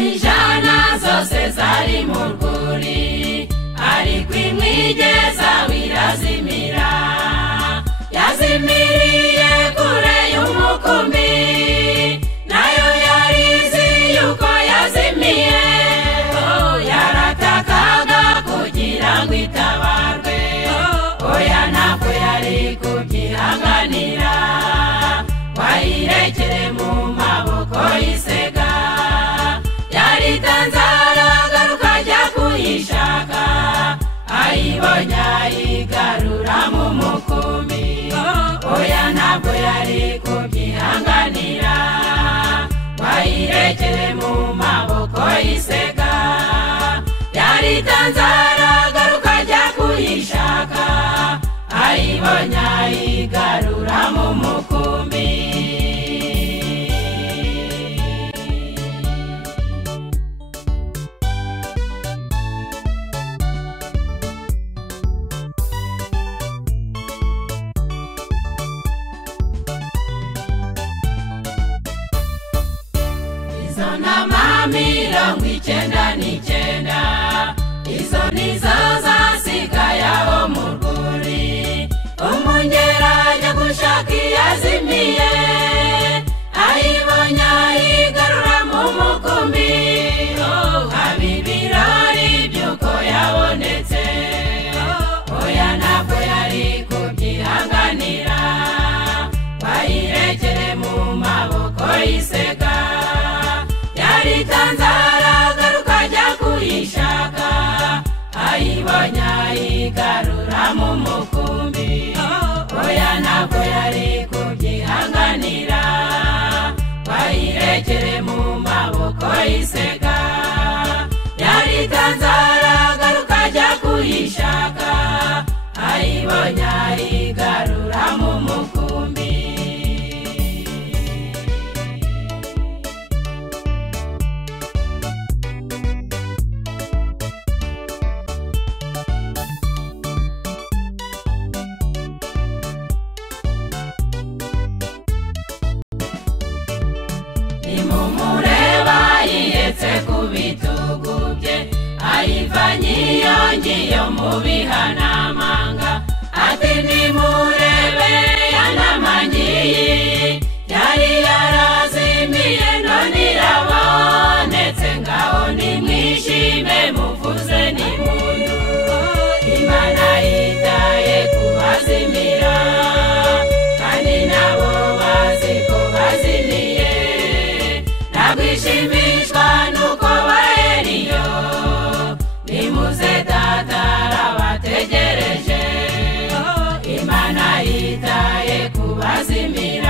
ijana zose zari mu rwuri ariko imwigeza wirazimira yazimiriye kure y'umukumbi nayo yarizi yuko yazimiye yaratakaga kugira ngo itabarwe oya ntabwo yari kubyihanganira wayirekere mu maboko y'isega yaritanze aragaruka ajya kuyishaka ayibonye ayigarura mu mukumbi oya ntabwo yari kubyihanganira wayirekere mu maboko y'isega yaritanze aragaruka ajya kuyishaka ayibonye ayigarura mu mukumbi izo ntama 99 izo nizo zasigaye aho mu rwuri umwungera ajya gushaka iyazimiye ayibonye ayigarura mu mukumbi haba ibirori by'uko yabonetse oya ntabwo yari kubyihanganira wayirekere mu maboko y'isega yaritanze aragaruka ajya kuyishaka ayibonye ayigarura mu mukumbi oya ntabwo yari kubyihanganira wayirekere mu maboko y'isega yaritanze aragaruka ajya kuyishaka ayibonye ayigarura mu mukumbi ku bitugu bye ayivanye iyo ngiyo mu bihanamanga ati nimurebe yanamanyiye yari yarazimiye none irabonetse ngaho nimwishime muvuze n'impundu Imana yitaye kubazimira kandi nabo bazi ko bazimiye nabwishimishwa nuko baheriyo nimuze data arabategereje Imana yitaye kubazimira